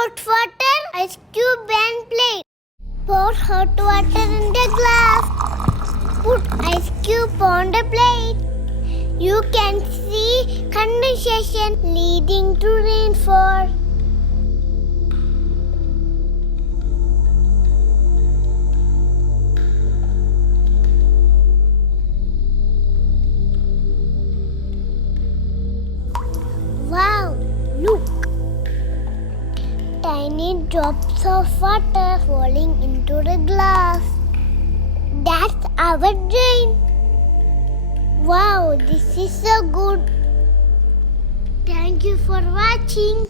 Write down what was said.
hot water, ice cube and plate. Pour hot water in the glass. Put ice cube on the plate. You can see condensation leading to rainfall. Wow, look! Tiny drops of water falling into the glass. That's our drain. Wow, this is so good. Thank you for watching.